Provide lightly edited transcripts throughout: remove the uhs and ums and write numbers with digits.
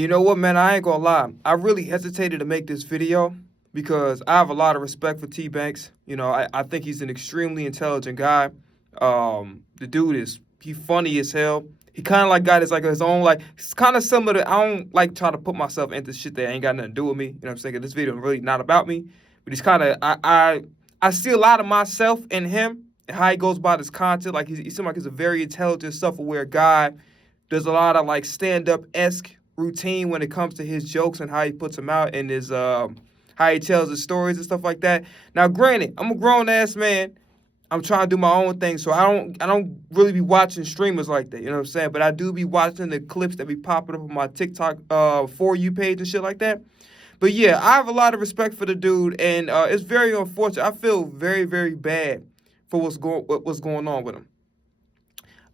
You know what, man? I ain't gonna lie. I really hesitated to make this video because I have a lot of respect for Tbvnks. I think he's an extremely intelligent guy. The dude he funny as hell. He kind of like got his own, like, it's kind of similar to, I don't like try to put myself into shit that ain't got nothing to do with me. You know what I'm saying? 'Cause this video is really not about me. But he's kind of, I see a lot of myself in him and how he goes about his content. Like, he seems like he's a very intelligent, self-aware guy. There's a lot of, like, stand-up-esque routine when it comes to his jokes and how he puts them out and his how he tells his stories and stuff like that. Now, granted, I'm a grown ass man. I'm trying to do my own thing, so I don't really be watching streamers like that. You know what I'm saying? But I do be watching the clips that be popping up on my TikTok For You page and shit like that. But yeah, I have a lot of respect for the dude, and it's very unfortunate. I feel very, very bad for what's going on with him.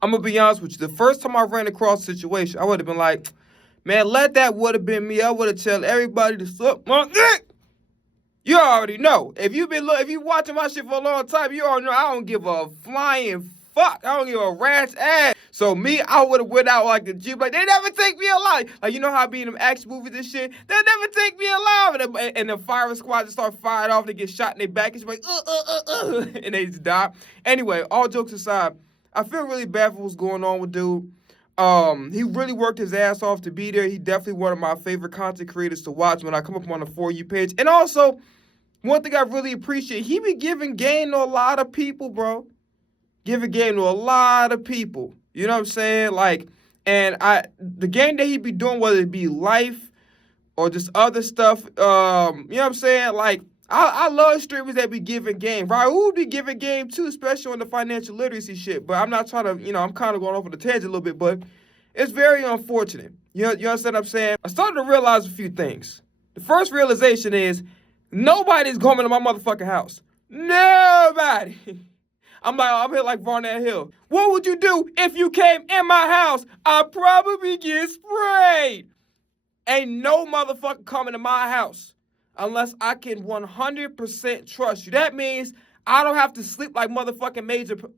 I'm gonna be honest with you. The first time I ran across a situation, I would have been like, man, that would have been me. I would have told everybody to suck my dick. You already know. If you watching my shit for a long time, you already know I don't give a flying fuck. I don't give a rat's ass. So me, I would have went out like a Jeep. Like, they never take me alive. Like, you know how I be in them action movies and shit? They'll never take me alive. And the firing squad just start firing off. They get shot in their back. It's like, and they just die. Anyway, all jokes aside, I feel really bad for what's going on with dude. He really worked his ass off to be there. He definitely one of my favorite content creators to watch when I come up on the For You page. And also, one thing I really appreciate, he be giving game to a lot of people, bro. Giving game to a lot of people. You know what I'm saying? Like, and the game that he be doing, whether it be life or just other stuff, you know what I'm saying? Like, I love streamers that be giving game. Raul be giving game too, especially on the financial literacy shit. But I'm not trying to, I'm kind of going off on a tangent a little bit, but it's very unfortunate. You understand what I'm saying? I started to realize a few things. The first realization is nobody's coming to my motherfucking house. Nobody. I'm here like Varnett Hill. What would you do if you came in my house? I'd probably get sprayed. Ain't no motherfucker coming to my house unless I can 100% trust you. That means I don't have to sleep like motherfucking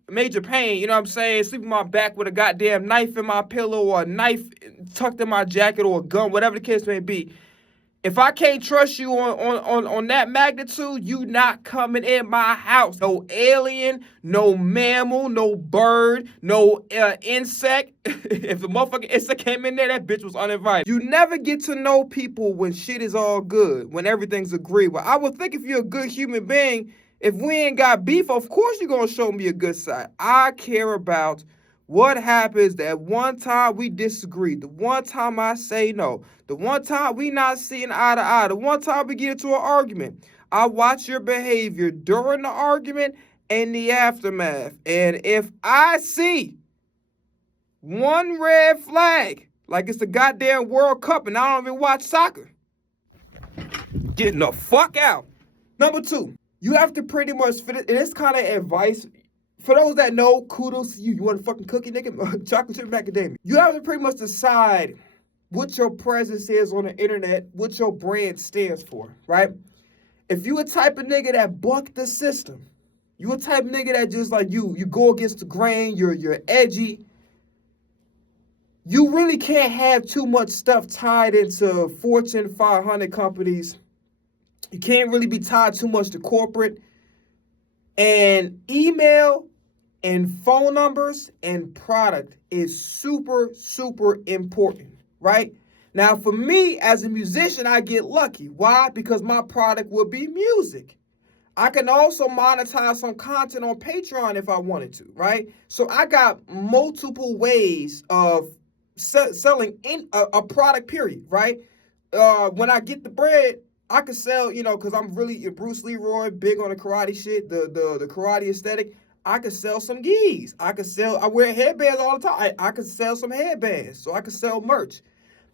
major pain. You know what I'm saying? Sleep on my back with a goddamn knife in my pillow or a knife tucked in my jacket or a gun, whatever the case may be. If I can't trust you on that magnitude, you not coming in my house. No alien, no mammal, no bird, no insect. If the motherfucking insect came in there, that bitch was uninvited. You never get to know people when shit is all good, when everything's agreeable. I would think if you're a good human being, if we ain't got beef, of course you're going to show me a good side. I care about what happens that one time we disagree, the one time I say no, the one time we not seeing eye to eye, the one time we get into an argument. I watch your behavior during the argument and the aftermath. And if I see one red flag, like it's the goddamn World Cup and I don't even watch soccer, getting the fuck out. Number two, you have to pretty much fit it. This kind of advice, for those that know, kudos to you. You want a fucking cookie, nigga? Chocolate chip macadamia. You have to pretty much decide what your presence is on the internet, what your brand stands for, right? If you a type of nigga that buck the system, you a type of nigga that just like you go against the grain, you're edgy, you really can't have too much stuff tied into Fortune 500 companies. You can't really be tied too much to corporate. And email and phone numbers and product is super, super important, right? Now, for me, as a musician, I get lucky. Why? Because my product will be music. I can also monetize some content on Patreon if I wanted to, right? So I got multiple ways of selling in a product, period, right? When I get the bread, I could sell, because I'm really Bruce Leroy, big on the karate shit, the karate aesthetic. I could sell some gis. I wear headbands all the time. I could sell some headbands, so I could sell merch.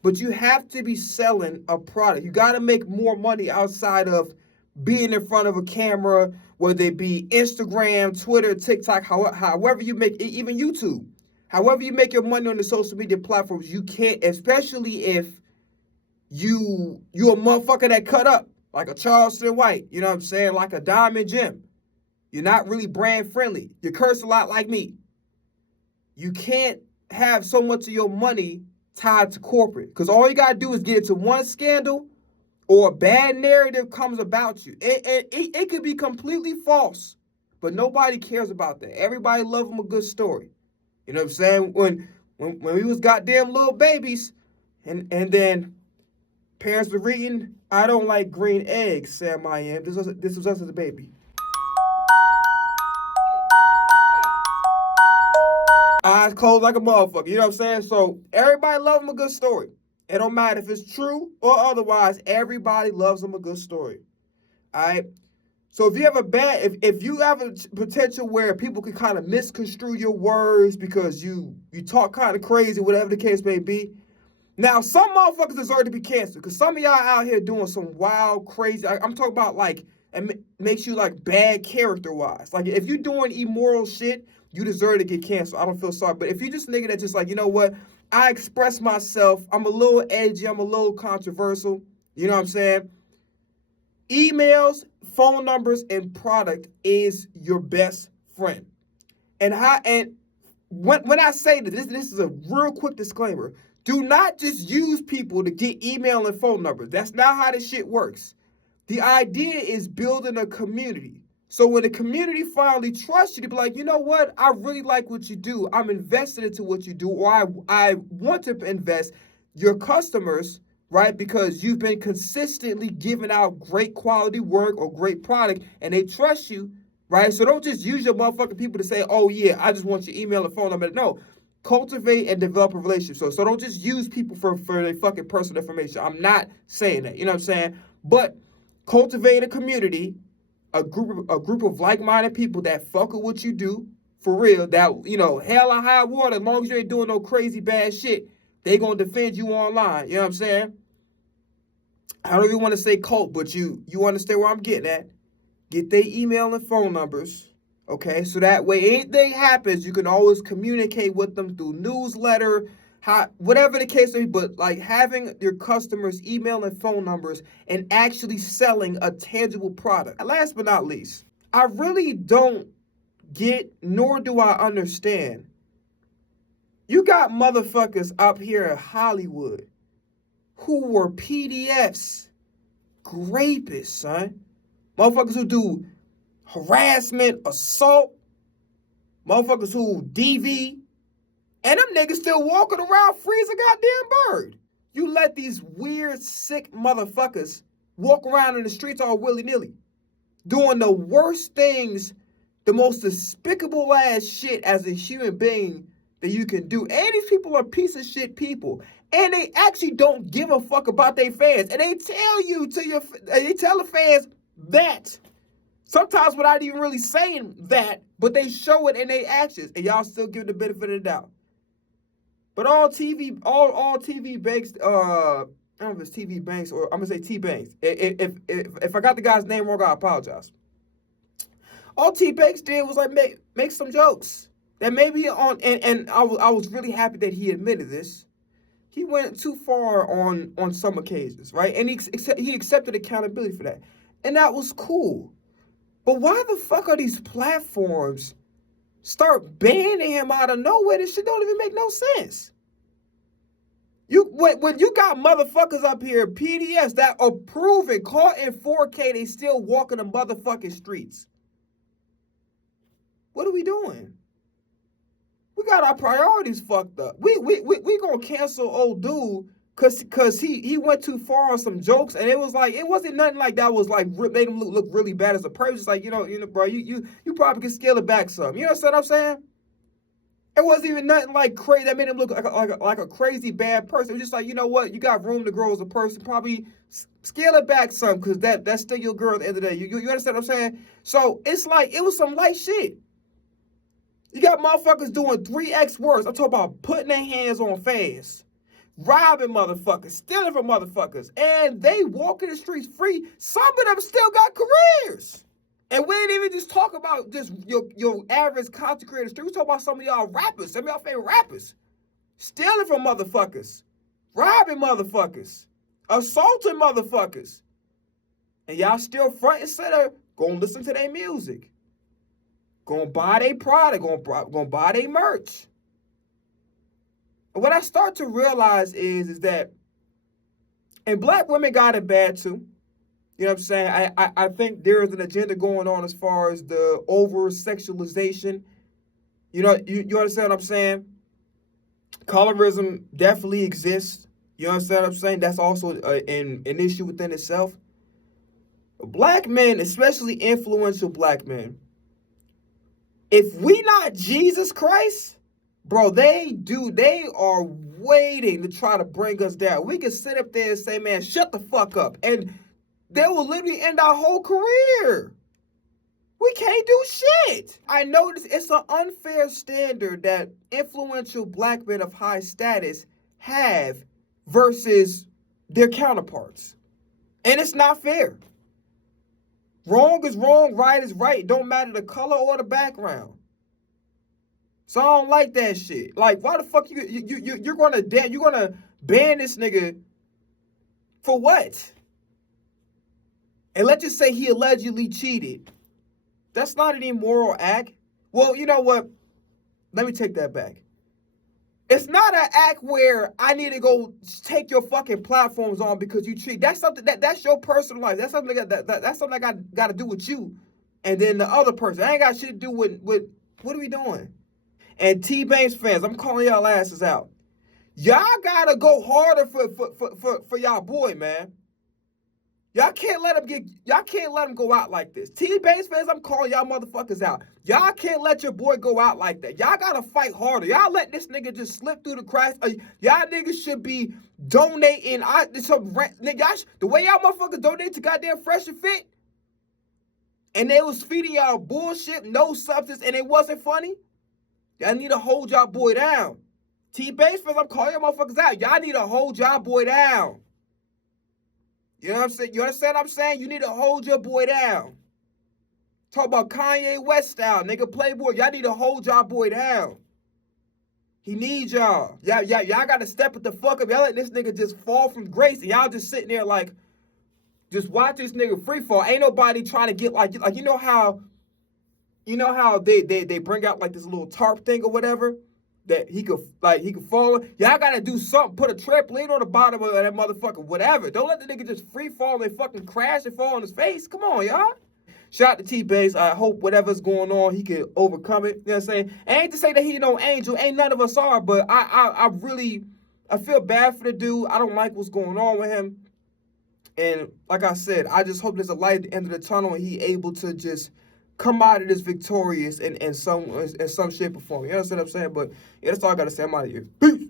But you have to be selling a product. You got to make more money outside of being in front of a camera, whether it be Instagram, Twitter, TikTok, however you make it, even YouTube. However you make your money on the social media platforms, you can't, especially if you a motherfucker that cut up like a Charleston White, you know what I'm saying, like a Diamond Jim. You're not really brand friendly. You curse a lot like me. You can't have so much of your money tied to corporate. Because all you got to do is get into one scandal or a bad narrative comes about you. It could be completely false, but nobody cares about that. Everybody loves them a good story. You know what I'm saying? When we was goddamn little babies, and then parents were reading, I don't like green eggs, Sam I am. This was us as a baby. Eyes closed like a motherfucker. You know what I'm saying? So everybody loves them a good story. It don't matter if it's true or otherwise. Everybody loves them a good story. All right. So if you have if you have a potential where people can kind of misconstrue your words because you talk kind of crazy, whatever the case may be. Now some motherfuckers deserve to be canceled because some of y'all out here doing some wild, crazy. I'm talking about like it makes you like bad character wise. Like if you're doing immoral shit, you deserve to get canceled. I don't feel sorry. But if you just nigga that just like, you know what, I express myself. I'm a little edgy. I'm a little controversial. You know what I'm saying? Emails, phone numbers, and product is your best friend. And when I say this is a real quick disclaimer. Do not just use people to get email and phone numbers. That's not how this shit works. The idea is building a community. So when the community finally trusts you to be like, you know what, I really like what you do. I'm invested into what you do, or I want to invest. Your customers, right, because you've been consistently giving out great quality work or great product, and they trust you, right? So don't just use your motherfucking people to say, oh yeah, I just want your email and phone number. No, cultivate and develop a relationship. So don't just use people for their fucking personal information. I'm not saying that, you know what I'm saying? But cultivate a community, a group of like-minded people that fuck with what you do for real, that, you know, hell or high water, as long as you ain't doing no crazy bad shit, they gonna defend you online. You know what I'm saying? I don't even want to say cult, but you understand where I'm getting at. Get their email and phone numbers, okay? So that way anything happens, you can always communicate with them through newsletter, whatever the case may be, but like having your customers' email and phone numbers and actually selling a tangible product. And last but not least, I really don't get, nor do I understand. You got motherfuckers up here in Hollywood who were PDFs, rapists, son. Motherfuckers who do harassment, assault, motherfuckers who DV, and them niggas still walking around free as a goddamn bird. You let these weird, sick motherfuckers walk around in the streets all willy-nilly, doing the worst things, the most despicable ass shit as a human being that you can do. And these people are piece of shit people. And they actually don't give a fuck about their fans. And they tell they tell the fans that. Sometimes without even really saying that, but they show it in their actions. And y'all still give the benefit of the doubt. But all TV banks, I don't know if it's TV banks or I'm gonna say Tbvnks. If I got the guy's name wrong, I apologize. All Tbvnks did was like make some jokes that maybe on and I was really happy that he admitted this. He went too far on some occasions, right? And he accepted accountability for that, and that was cool. But why the fuck are these platforms start banning him out of nowhere? This shit don't even make no sense. When you got motherfuckers up here, PDFs that are proven, caught in 4K, they still walking the motherfucking streets. What are we doing? We got our priorities fucked up. We gonna cancel old dude cause he went too far on some jokes, and it wasn't nothing like that was like made him look really bad as a person. It's like, you know, bro, you probably can scale it back some. You know what I'm saying? It wasn't even nothing like crazy that made him look like a crazy bad person. It was just like, you know what, you got room to grow as a person. Probably scale it back some, cause that's still your girl at the end of the day. You understand what I'm saying? So it's like it was some light shit. You got motherfuckers doing 3x worse. I'm talking about putting their hands on fans, robbing motherfuckers, stealing from motherfuckers, and they walk in the streets free. Some of them still got careers. And we ain't even just talk about just your average content creator. We talk about some of y'all rappers, some of y'all favorite rappers, stealing from motherfuckers, robbing motherfuckers, assaulting motherfuckers, and y'all still front and center gonna listen to their music, gonna buy their product, gonna buy their merch. what I start to realize is that, and black women got it bad too. You know what I'm saying? I think there is an agenda going on as far as the over sexualization. You understand what I'm saying? Colorism definitely exists. You understand what I'm saying? That's also an issue within itself. Black men, especially influential black men, if we not Jesus Christ, bro, they are waiting to try to bring us down. We can sit up there and say, man, shut the fuck up. And they will literally end our whole career. We can't do shit. I notice it's an unfair standard that influential black men of high status have versus their counterparts. And it's not fair. Wrong is wrong, right is right. Don't matter the color or the background. So I don't like that shit. Like, why the fuck you're gonna ban this nigga for what? And let's just say he allegedly cheated. That's not an immoral act. Well, you know what? Let me take that back. It's not an act where I need to go take your fucking platforms on because you cheat. That's something that's your personal life. That's something that's something I got to do with you, and then the other person. I ain't got shit to do with what are we doing? And Tbvnks fans, I'm calling y'all asses out. Y'all gotta go harder for y'all boy, man. Y'all can't let him go out like this. Tbvnks fans, I'm calling y'all motherfuckers out. Y'all can't let your boy go out like that. Y'all gotta fight harder. Y'all let this nigga just slip through the cracks. Y'all niggas should be donating. The way y'all motherfuckers donate to goddamn Fresh and Fit, and they was feeding y'all bullshit, no substance, and it wasn't funny. Y'all need to hold y'all boy down. Tbvnks fans, I'm calling y'all motherfuckers out. Y'all need to hold y'all boy down. You know what I'm saying? You understand what I'm saying? You need to hold your boy down. Talk about Kanye West style, nigga, Playboy. Y'all need to hold y'all boy down. He needs y'all. Y'all got to step it the fuck up. Y'all let this nigga just fall from grace, and y'all just sitting there like, just watch this nigga free fall. Ain't nobody trying to get like you know how they bring out like this little tarp thing or whatever that he could fall. Y'all gotta do something. Put a trampoline on the bottom of that motherfucker. Whatever. Don't let the nigga just free fall and fucking crash and fall on his face. Come on, y'all. Shout out to Tbvnks. I hope whatever's going on, he can overcome it. You know what I'm saying? Ain't to say that he no angel. Ain't none of us are. But I feel bad for the dude. I don't like what's going on with him. And like I said, I just hope there's a light at the end of the tunnel and he able to just come out of this victorious in some shape or form. You understand what I'm saying? But yeah, that's all I gotta say. I'm out of here. Peace.